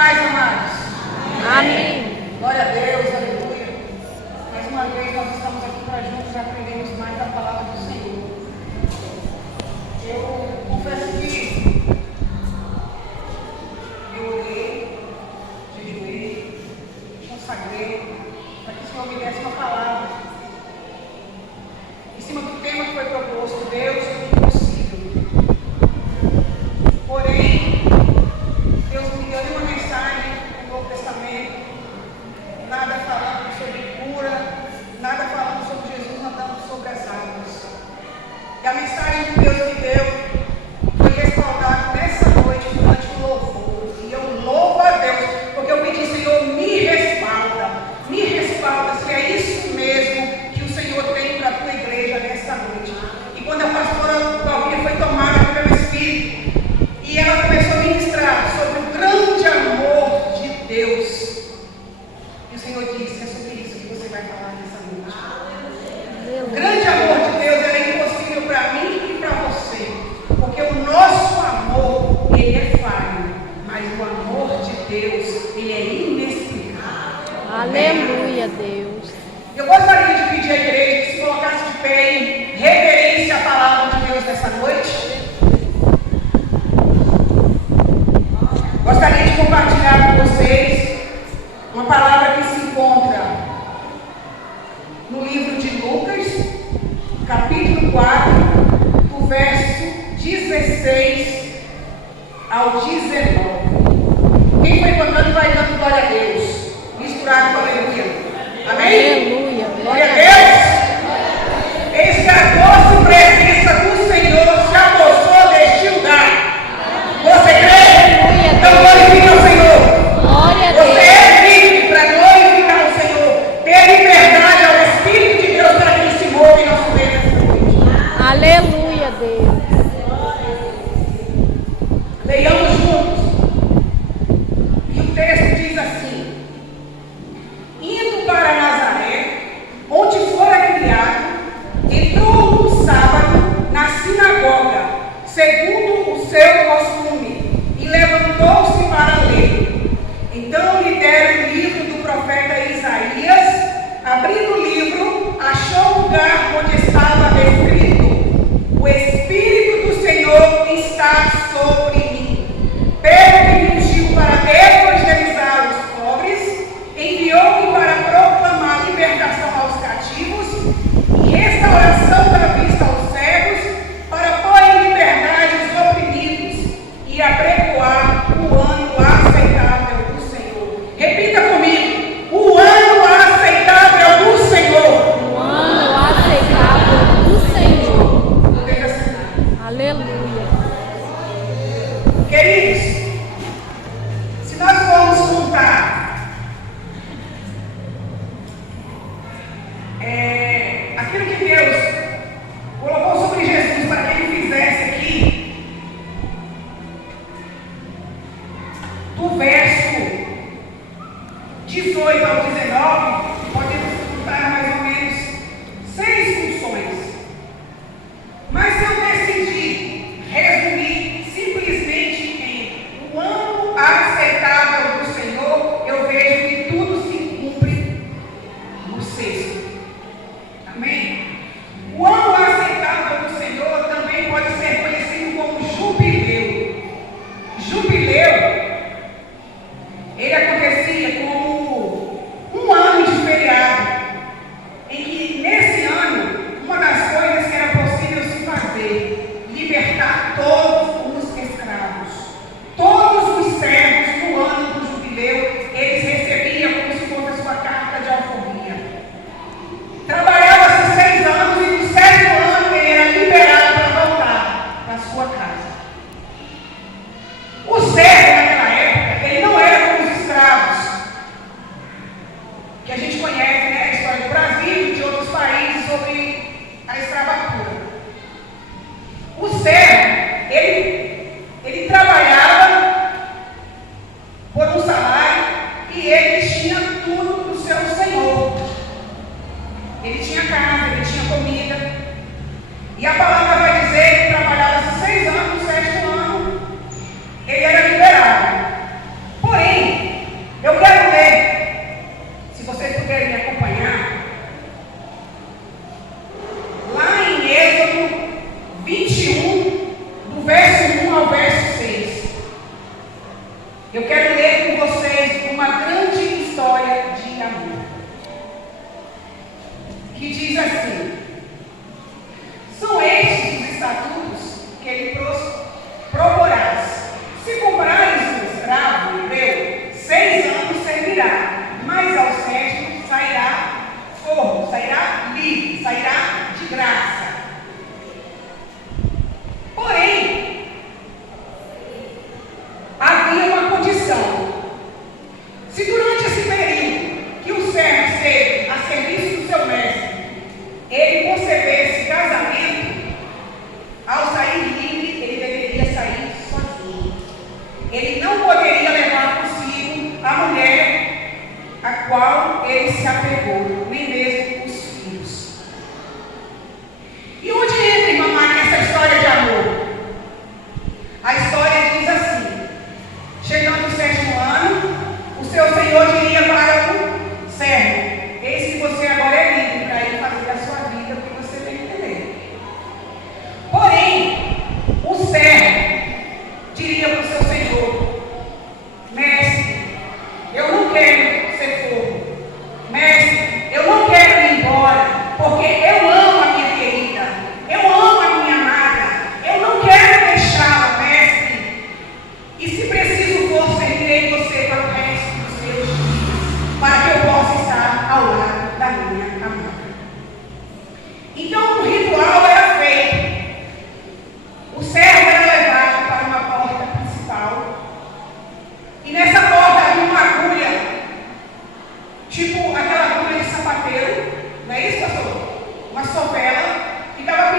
paz, amados. Amém. Glória a Deus, aleluia. Mais uma vez nós estamos aqui para juntos aprendermos mais da palavra do Senhor. Eu confesso que eu orei, jejuei, consagrei, para que o Senhor me desse uma palavra. Em cima do tema que foi proposto, Deus, o impossível. Porém, Deus me deu uma mensagem no Novo Testamento, nada falando sobre cura, nada falando sobre Jesus andando sobre as águas. E a mensagem que Deus me deu foi respaldada nessa noite durante o louvor. E eu louvo a Deus, porque eu pedi, Senhor, me respalda, se é isso mesmo que o Senhor tem para a tua igreja nessa noite. E quando a pastora Paulinha foi tomada pelo Espírito, e ela começou a ministrar sobre o grande amor de Deus, e o Senhor disse, é sobre isso que você vai falar nessa noite. O grande amor de Deus é impossível para mim e para você, porque o nosso amor, ele é falho, mas o amor de Deus, ele é inexplicável. Aleluia, Deus. Eu gostaria de pedir à igreja que se colocasse de pé em reverência à palavra de Deus nessa noite. Gostaria de compartilhar com vocês uma palavra que se encontra no livro de Lucas, capítulo 4, do verso 16 ao 19. Quem foi cantando vai dando glória a Deus, misturado com aleluia. Amém? Aleluia. Glória a Deus. Eis que a doce presença do Senhor se apossou deste lugar. Você crê? Então glorifica o Senhor. Glória a Você Deus. é livre para glorificar o Senhor. Ter liberdade ao Espírito de Deus para que Ele se mova em nosso meio nessa noite. Aleluia, Deus. Leiamos juntos. E o texto diz assim: indo para Nazaré, onde fora criado, entrou no sábado na sinagoga, segundo o seu costume, e levantou-se para ler. Então lhe deram o livro do profeta Isaías. Abrindo o livro, achou o lugar onde estava escrito: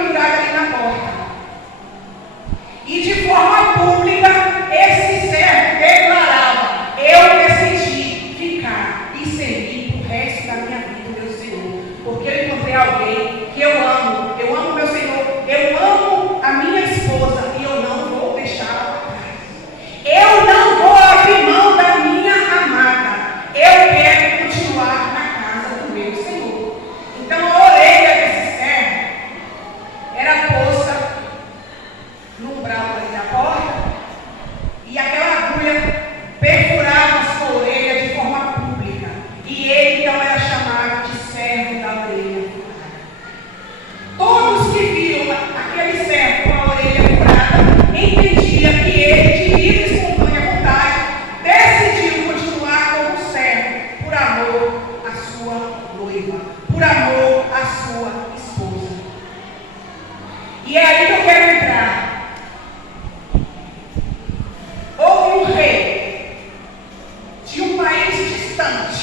pendurada ali na porta. E de forma pública, esse servo declarava: eu decidi ficar e servir o resto da minha vida, meu Senhor, porque eu encontrei alguém que eu amo meu Senhor, eu amo a minha esposa e eu não vou deixá-la para trás. Eu não vou abrir mão da minha amada, eu quero continuar na casa do meu Senhor. Então a orelha desse servo era posta no umbral da porta e aquela agulha perfurava sua orelha de forma pública. E ele então era chamado de servo da orelha furada. Todos que viram aquele servo com a orelha furada entendiam que ele, de livre e espontânea vontade, decidiu continuar como servo por amor à sua noiva, por amor à sua esposa. E é aí que eu quero entrar. Houve um rei de um país distante,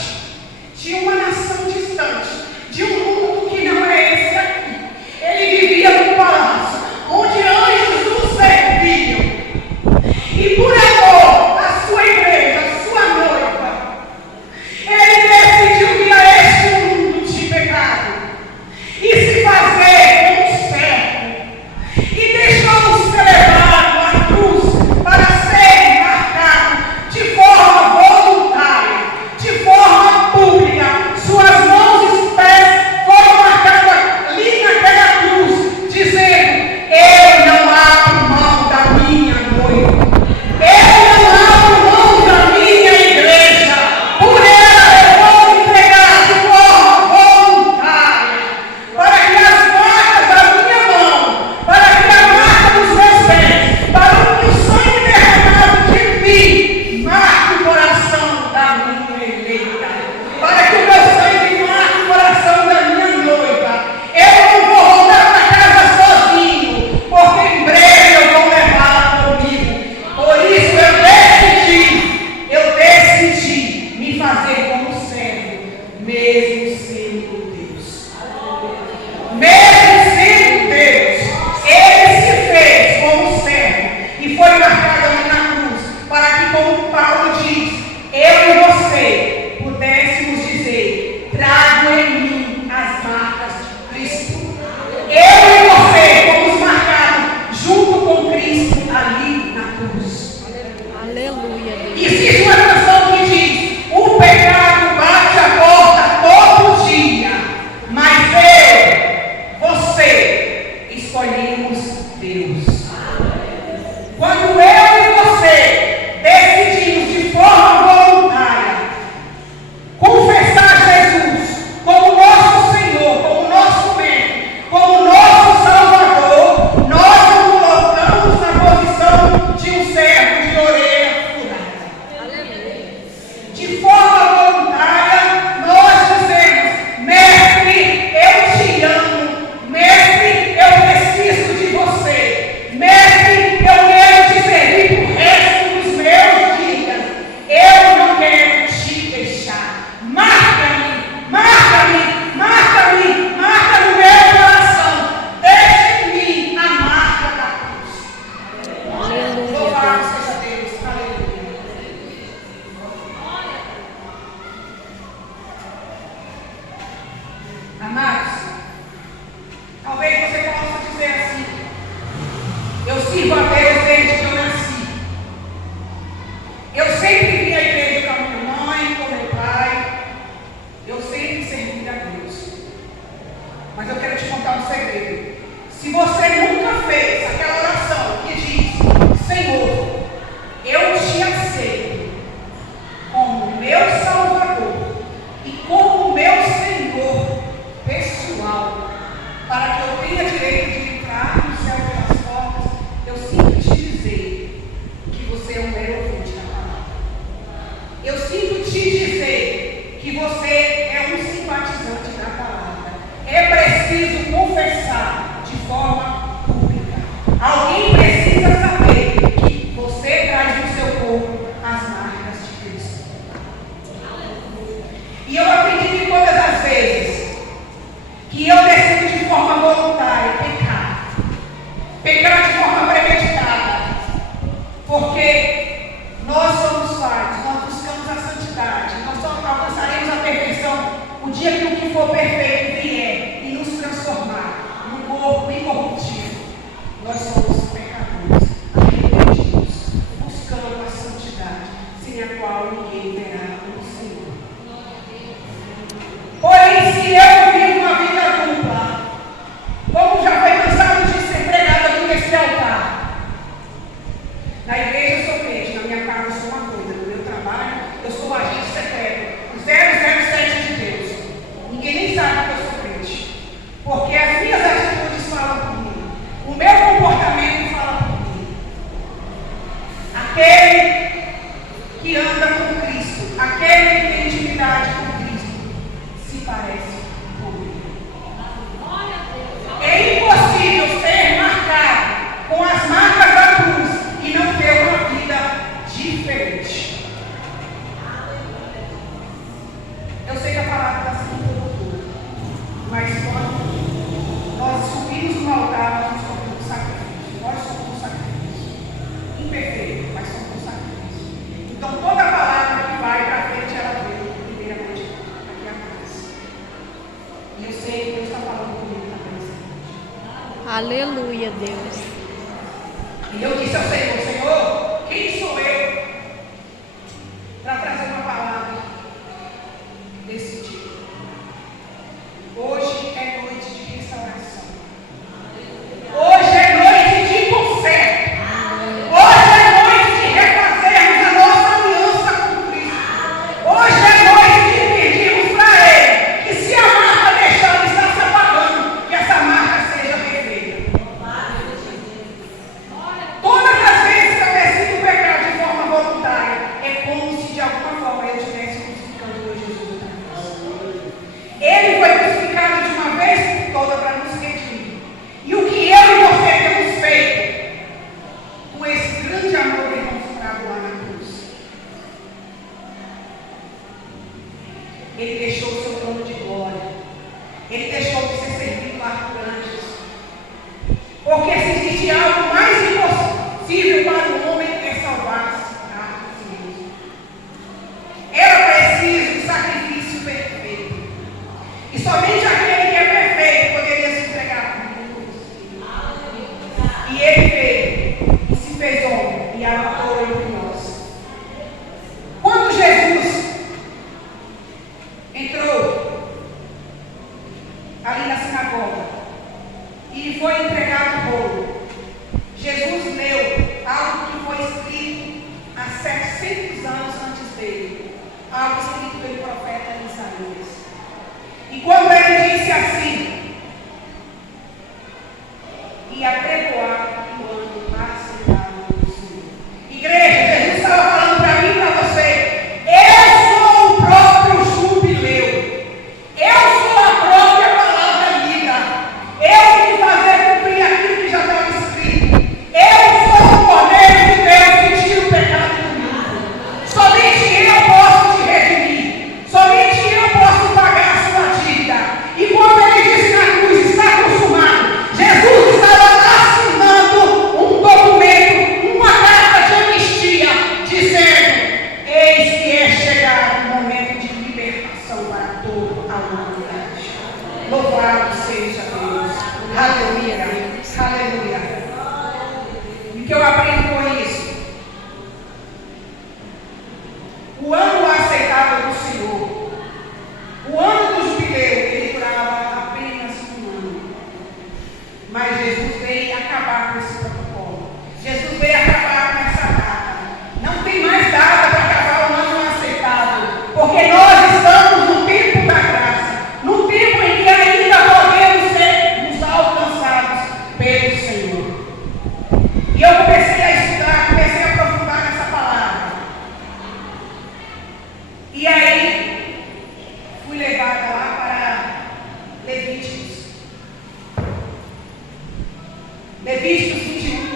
de uma nação distante, de um mundo que não é esse aqui. Ele vivia num palácio onde anjos o serviam. E por amor à sua igreja, à sua noiva, ele decidiu vir a este mundo de pecado e se fazer como servo. E deixou-se levado à cruz para ser marcado de forma voluntária, de forma pública. Suas mãos e pés foram marcados ali naquela cruz, dizendo: eu não abro mão da minha noiva, eu não abro mão da minha igreja, por ela eu vou me entregar de forma voluntária, para que as marcas da minha mão, para que a marca dos meus pés, para que o sangue derramado de mim marque o coração da minha eleita, para que o meu sangue marque o coração da minha noiva. Eu não vou voltar para casa sozinho, porque em breve eu vou levá-la comigo. Por isso eu decidi me fazer como servo, mesmo sendo Deus. Mesmo sendo Deus, ele se fez como servo e foi marcado ali na cruz, para que, como Paulo diz, eu e você pudéssemos dizer: trago em mim as marcas de Cristo. Eu e você fomos marcados junto com Cristo ali na cruz. Aleluia, Deus. Existe uma canção que diz: o pecado bate a porta todo dia, mas você, escolhemos Deus. Quando eu e você decidimos de forma voluntária confessar Jesus como nosso Senhor, como nosso Mestre, como nosso Salvador, nós nos colocamos na posição de um servo de orelha furada. De forma voluntária, nós dizemos: mestre, eu te amo, mestre, eu preciso de você, mestre, eu quero te servir pro resto dos meus dias, eu não quero te deixar. Marca-me, marca-me, marca-me, marca no meu coração, deixa em mim a marca da cruz. Aleluia, Louvado Deus. seja Deus, aleluia. Amados, talvez você possa dizer assim: eu sirvo a Deus desde que eu nasci. Eu sempre vim à igreja com a minha mãe, com meu pai. Eu sempre servi a Deus. Mas eu quero te contar um segredo. Se você nunca fez aquela oração que diz: Senhor, eu te aceito como meu Salvador e como meu Senhor pessoal, para que eu tenha direito de entrar no céu pelas portas, eu sinto te dizer que você é um mero ouvinte da palavra. Eu sinto te dizer que você é um simpatizante da palavra. É preciso confessar de forma pública. Alguém precisa saber que você traz no seu corpo as marcas de Cristo. E eu aprendi que todas as vezes que eu decido de forma voluntária pecar, Aleluia, Deus. E eu disse ao Senhor: Senhor, quem sou eu para trazer uma palavra desse tipo? Hoje é noite de restauração. Hoje é noite de conserto. Hoje é noite de refazermos a nossa aliança com Cristo. Hoje é noite de pedirmos para Ele que, se a marca deixar de estar se apagando, que essa marca seja refeita. Todas as vezes que eu decido pecar de forma voluntária, é como se de alguma forma eu estivesse crucificando o meu Jesus na cruz. Ele foi crucificado de uma vez por toda para nos redimir. E o que eu e você temos feito com esse grande amor demonstrado lá na cruz? Ele deixou o seu trono de glória. Ele deixou de ser servido lá por anjos. Porque se existe algo mais impossível para o homem é salvar-se a si mesmo. Era preciso um sacrifício perfeito. E somente aquele que é perfeito poderia se entregar por nós. E ele veio e se fez homem e habitou entre nós. Quando Jesus entrou ali na sinagoga e lhe foi entregado o bolo, Jesus leu algo que foi escrito há 700 anos antes dele, algo escrito pelo profeta Isaías. E quando ele disse assim: e apregoar o ano aceitável do Senhor. Igreja, Jesus estava falando para mim e para você: eu sou o próprio jubileu. Eu sou a própria palavra lida. Eu vim fazer cumprir aquilo que já estava escrito. Eu sou o Cordeiro de Deus que tira o pecado do mundo. Somente eu posso te redimir. Somente eu posso pagar a sua dívida. E quando ele disse na cruz: está consumado, Jesus estava assinando um documento, uma carta de anistia, dizendo: eis que é chegado o momento de libertação para toda a humanidade. Louvado seja Deus. Aleluia. Aleluia. E o que eu aprendo com isso? O ano aceitável do Senhor, o ano do jubileu, ele durava apenas um ano. Mas Jesus veio acabar com esse protocolo. Jesus veio acabar com essa data. Não tem mais data para acabar o ano aceitável, porque nós estamos no tempo da graça, no tempo em que ainda podemos ser alcançados pelo Senhor. E eu comecei a estudar, comecei a aprofundar nessa palavra. E aí, fui levada lá para Levíticos. Levíticos 21.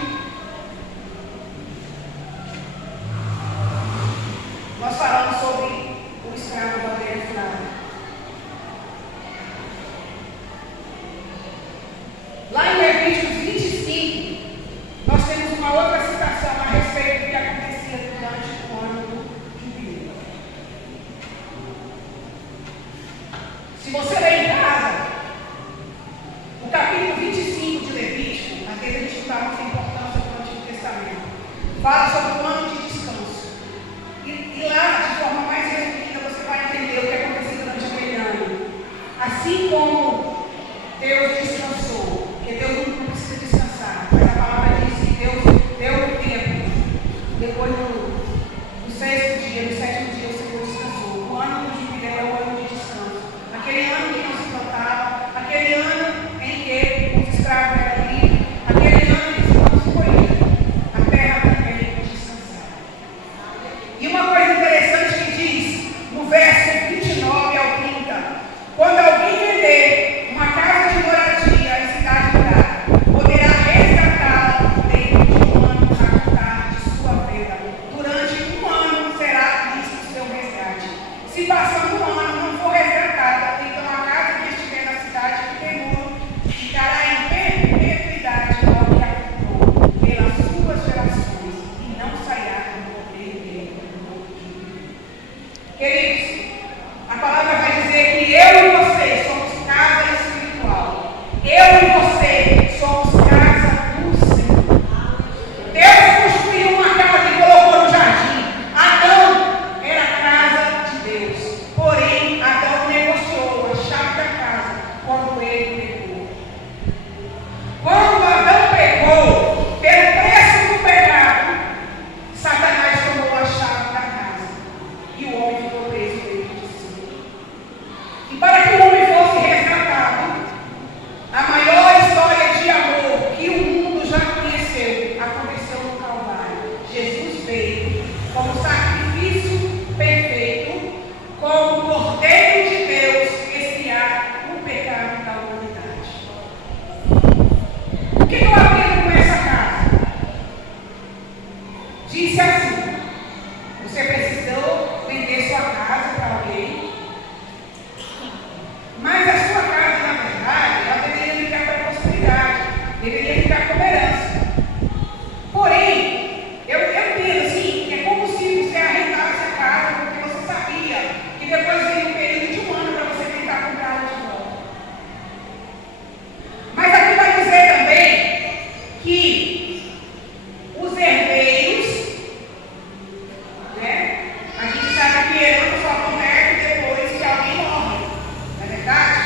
Nós falamos sobre o escravo do aldeia furada. Lá em Levíticos 25, nós temos uma outra citação a respeito do que acontecia durante o ano do jubileu. Se você ler em casa, o capítulo 25 de Levítico, às vezes a gente não dá muita importância para o Antigo Testamento, fala sobre o ano de descanso. E lá, de forma mais resumida, você vai entender o que aconteceu durante aquele ano. Assim como Deus descansou, porque Deus não precisa que eu aprendo com essa casa? Disse assim: você precisou vender sua casa para alguém, mas a sua casa, na verdade, ela deveria ficar para a prosperidade, deveria ficar como herança. Porém, eu entendo assim, que é como se você arrendasse a casa porque você sabia que depois veio um período de um ano para você tentar comprar ela de volta. Mas aqui vai dizer também que os herdeiros, né? A gente sabe que herança só acontece depois que alguém morre, não é verdade?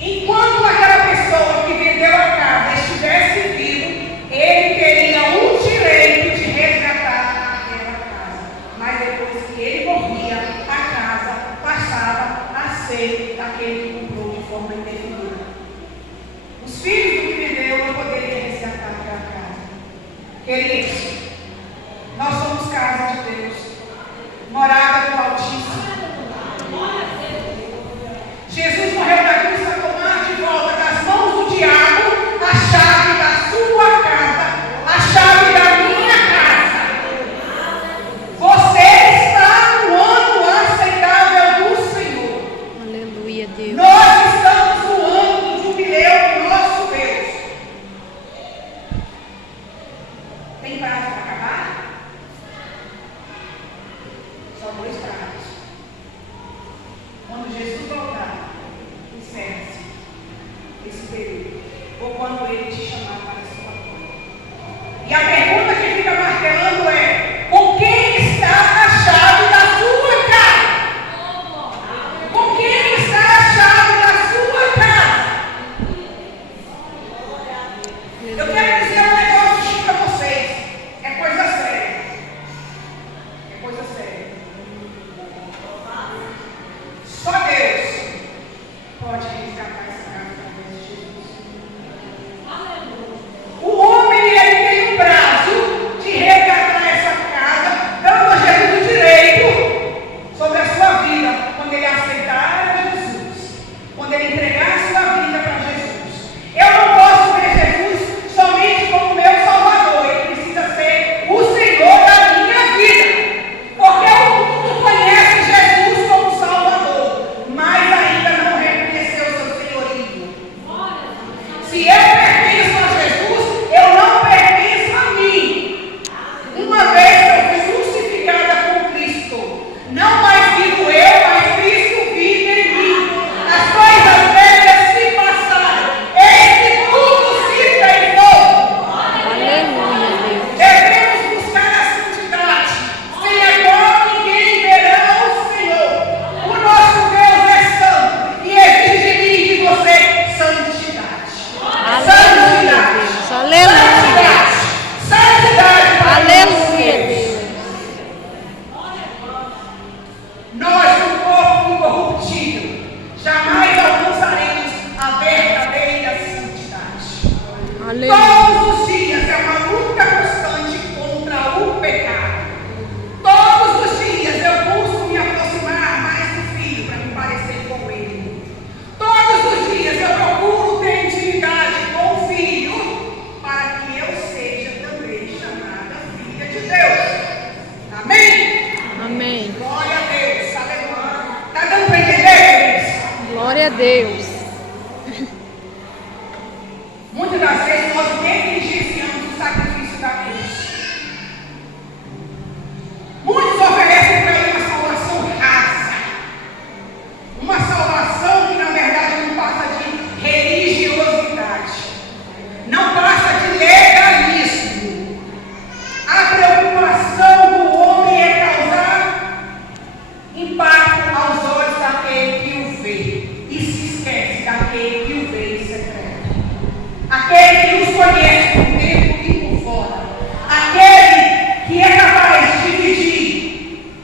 Enquanto aquela pessoa que vendeu a casa estivesse vivo, ele teria o direito de resgatar aquela casa. Mas depois que ele morria, a casa passava a ser daquele que comprou de forma indefinida. Os filhos do que vendeu não poderiam resgatar aquela casa. Queridos, nós somos casa de Deus, morada do Altíssimo. Jesus morreu na cruz para tomar de volta das mãos do diabo a chave da sua casa, a chave da minha casa. Você está no ano aceitável do Senhor. Aleluia, Deus. Nós estamos no ano do jubileu do nosso Deus. Tem prazo para acabar? Só 2 prazos. Quando Jesus voltar, encerra-se esse período. Ou quando ele te chamar para a sua glória. E a pergunta que fica martelando é: com quem está a chave da sua casa? Com quem está a chave da sua casa? Eu quero dizer um negócio para vocês. É coisa séria. É coisa séria. Só Deus pode resgatar essa casa através de Jesus. O homem, ele tem um prazo de resgatar essa casa, dando a Jesus o direito sobre a sua vida, quando ele aceitar Jesus, quando ele entregar a sua vida para Jesus. Eu não posso ver Jesus somente como meu Salvador, ele precisa ser o Senhor da minha vida, porque o mundo conhece Jesus como Salvador, mas ainda não reconheceu seu senhorio. Se eu pertenço a Jesus, eu não pertenço a mim. Uma vez eu fui crucificada com Cristo, não mais vivo eu, mas Cristo vive em mim. As coisas velhas se passaram, eis que tudo se fez novo. Aleluia, Deus. Devemos buscar a santidade, sem a qual ninguém verá o Senhor. O nosso Deus é santo e exige de mim e de você santidade. Aleluia, Deus. Aleluia. Santidade para Aleluia, Deus. Deus. Nós, no corpo incorruptível, jamais alcançaremos a verdadeira santidade. Aleluia. Todos os dias é uma luta constante contra o pecado. Todos os dias eu busco me aproximar mais do Filho para me parecer com Ele. Todos os dias eu procuro ter intimidade com o Filho para que eu seja também chamada filha de Deus. Amém? Amém. Glória a Deus. Aleluia. Está dando para entender, queridos? Glória a Deus. Muitas das vezes nós negligenciamos o sacrifício da cruz. Muitos oferecem para ele uma salvação rasa. Uma salvação que na verdade não passa de religiosidade. Não passa de legalismo. A preocupação do homem é causar impacto aos olhos daquele que o vê. E se esquece daquele que o vê em secreto. Aquele que nos conhece por dentro e por fora. Aquele que é capaz de dividir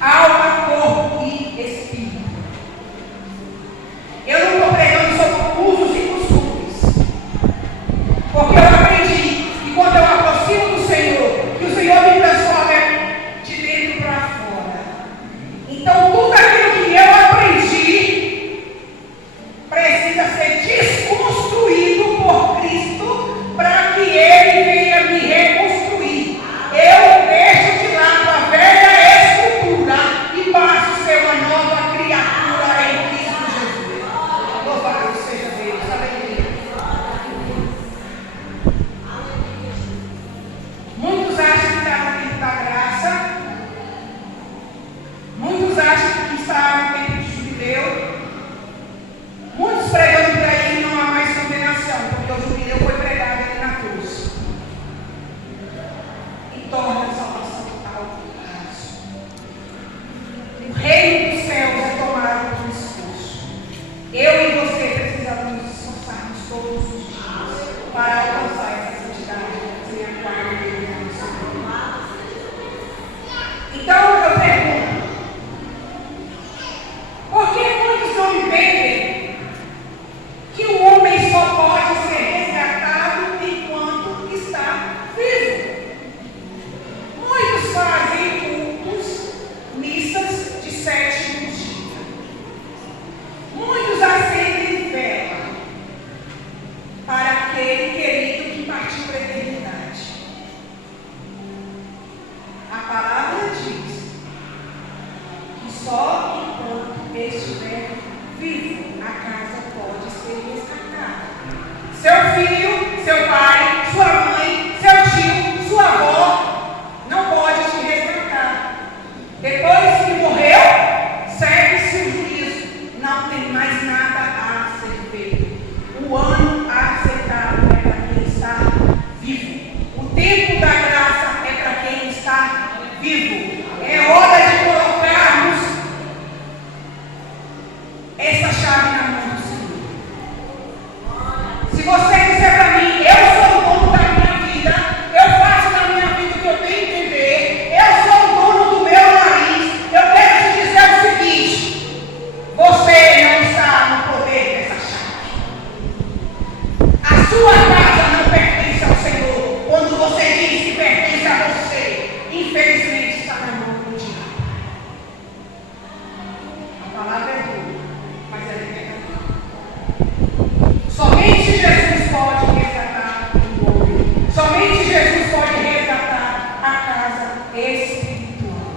alma, corpo e espírito. Eu não estou pregando sobre usos e costumes. Porque eu aprendi que quando eu aproximo do Senhor, que o Senhor me transforma de dentro para fora. Então tudo aquilo que eu aprendi precisa ser desconstruído daquele querido que partiu para a eternidade. A palavra diz que só enquanto estiver vivo a casa pode ser resgatada. Seu filho, seu pai, sua mãe, seu tio, sua avó não pode te resgatar. Depois que morreu, segue-se o juízo. Não tem mais nada a ser feito. O ano aceitável é para quem está vivo. O tempo da graça é para quem está vivo. É hora de colocarmos essa chave na mão do Senhor. Se você disser para mim, eu sou o dono da minha vida, eu faço na minha vida o que eu tenho que entender, eu sou o dono do meu nariz, eu quero te dizer o seguinte: você não está no poder dessa chave. A sua casa não pertence ao Senhor. Quando você diz que pertence a você, infelizmente está na mão do diabo. A palavra é dura, mas ela é verdadeira. Somente Jesus pode resgatar o homem. Somente Jesus pode resgatar a casa espiritual.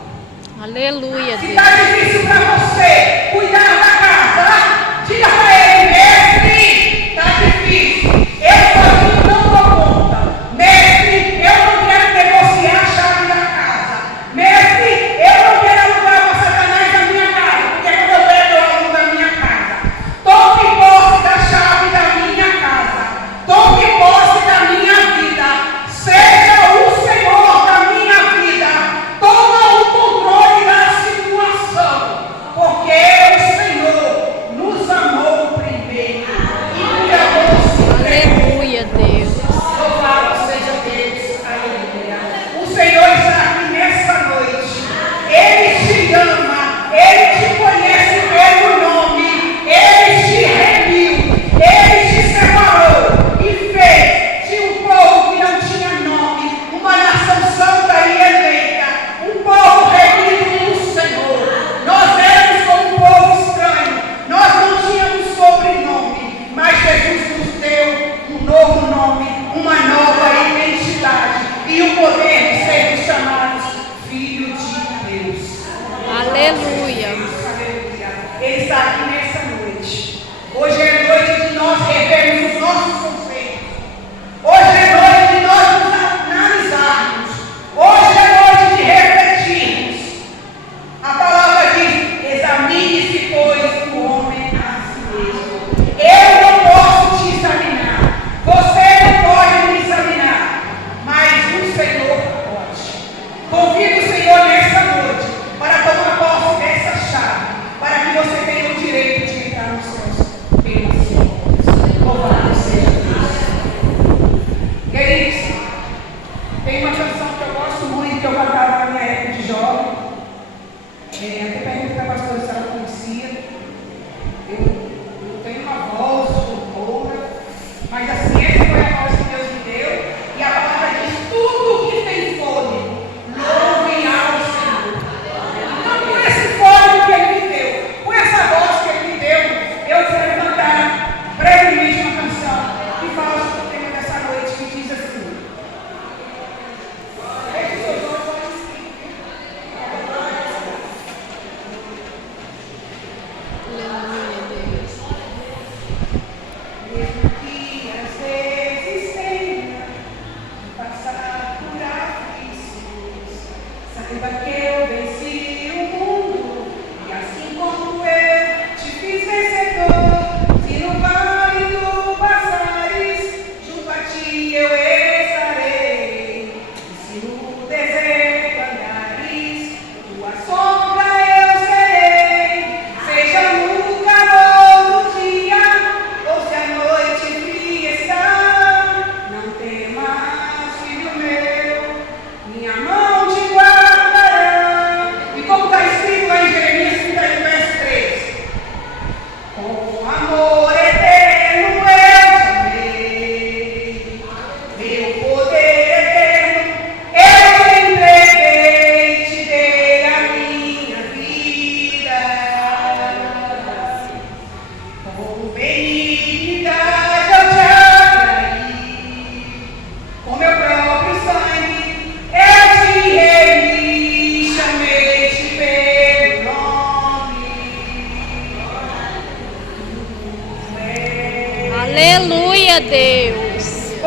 Aleluia, Se Deus. está difícil para você cuidar da casa, diga para ele: mestre, está difícil. Eu sozinho não dou conta. Mestre, eu não quero negociar a chave da casa. Mestre, eu não quero alugar para Satanás da minha casa, porque quando eu pego eu alugo da minha casa. Tome posse da chave da minha casa. Tome posse da minha vida. Seja o Senhor da minha vida. Toma o controle da situação.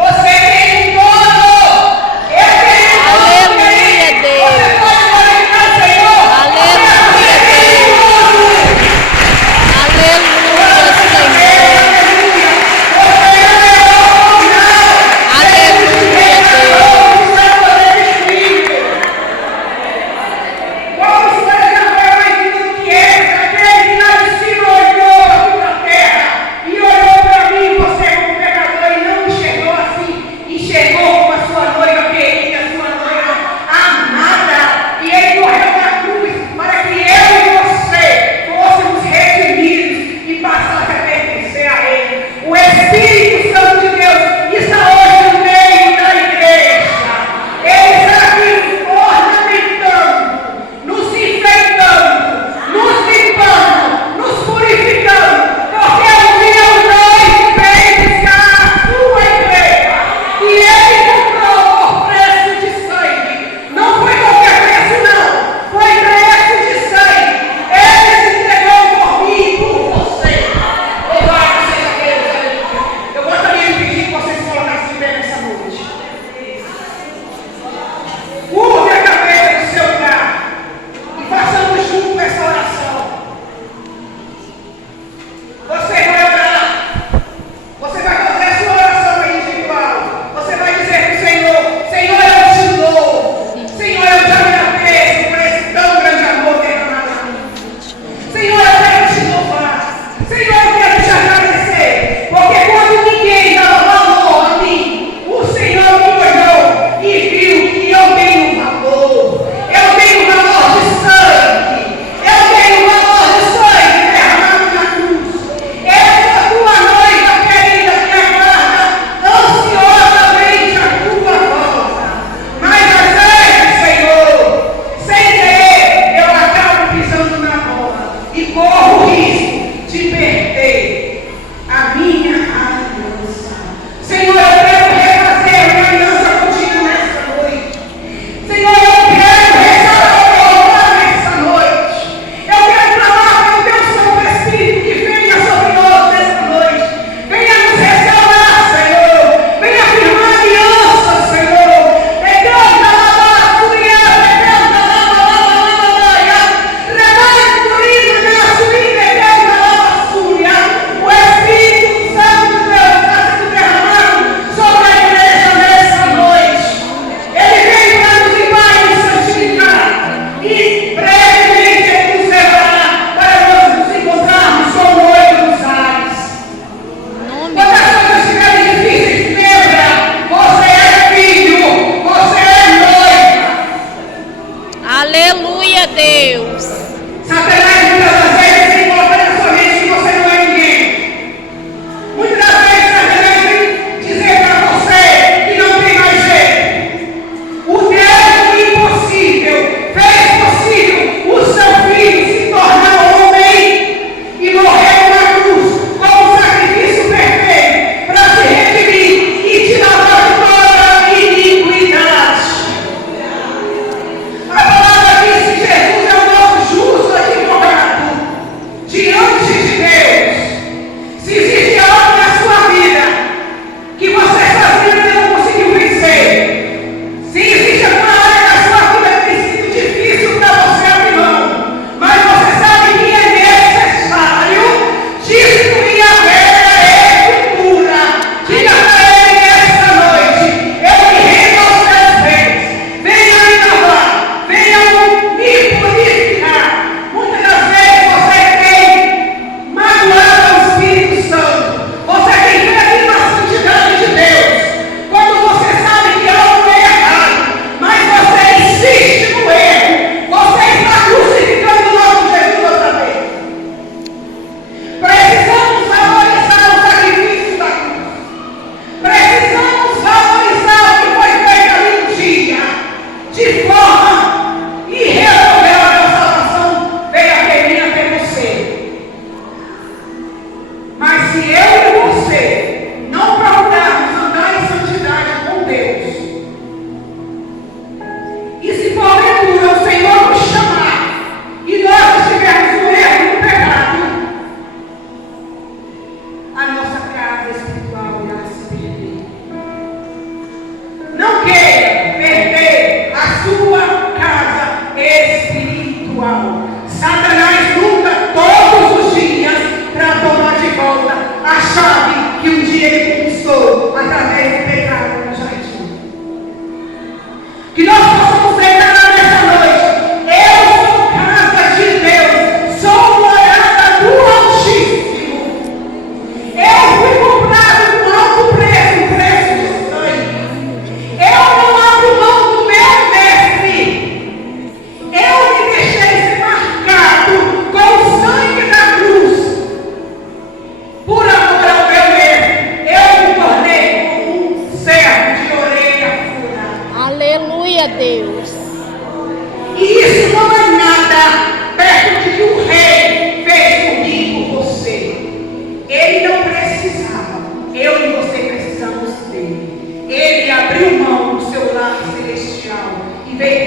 Você tem um dono. Eu tenho um dono. Aleluia, Deus. Você pode glorificar o Senhor. Aleluia, Deus. Aleluia, Senhor. Aleluia, Deus. Vamos, por exemplo, é mais do que é, aquele que lá de cima olhou aqui na terra e olhou para mim, você como pecador, e não enxergou assim.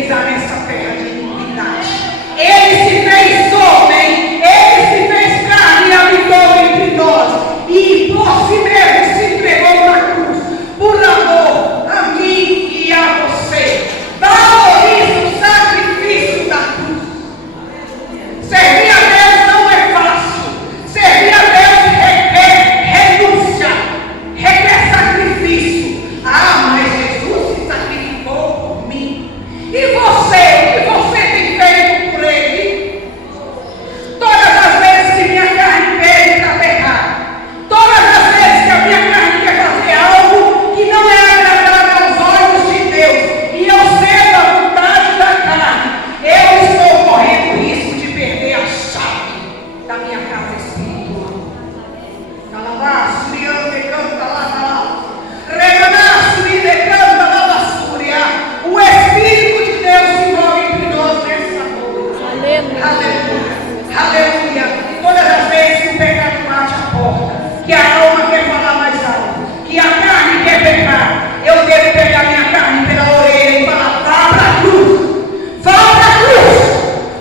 pisar nessa terra de iniquidade. Ele se fez homem, ele se fez carne e habitou entre nós. E por si mesmo se entregou na cruz, por amor a mim e a você. Valorize o sacrifício da cruz. Servir a Deus não é fácil. Servir a Deus requer renúncia, requer sacrifício. Ah, mas Jesus se sacrificou por mim. E você, o que você tem feito por Ele? Todas as vezes que minha carne pede para pecar, todas as vezes que a minha carne quer fazer algo que não é agradável aos olhos de Deus, e eu cedo a vontade da carne, eu estou correndo o risco de perder a chave da minha casa espiritual. O Espírito de Deus se move entre nós nessa noite. Aleluia. Aleluia. Aleluia. E todas as vezes que o pecado bate a porta, que a alma quer falar mais alto, que a carne quer pecar, eu devo pegar minha carne pela orelha e falar: vá para a cruz. Vá para a cruz.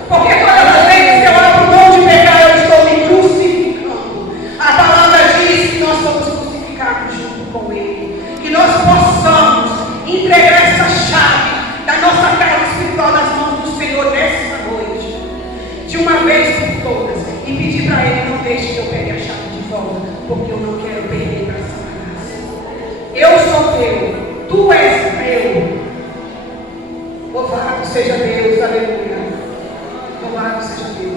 Porque todas as vezes que eu abro mão de pecar, eu estou me crucificando. A palavra diz que nós somos crucificados junto com Ele. Que nós possamos entregar essa chave da nossa casa espiritual nas mãos do Senhor nessa noite, de uma vez por todas, e pedir para Ele: não deixe que eu pegue a chave de volta, porque eu não quero perder para Satanás. Eu sou teu, tu és meu. Louvado seja Deus, aleluia. Louvado seja Deus.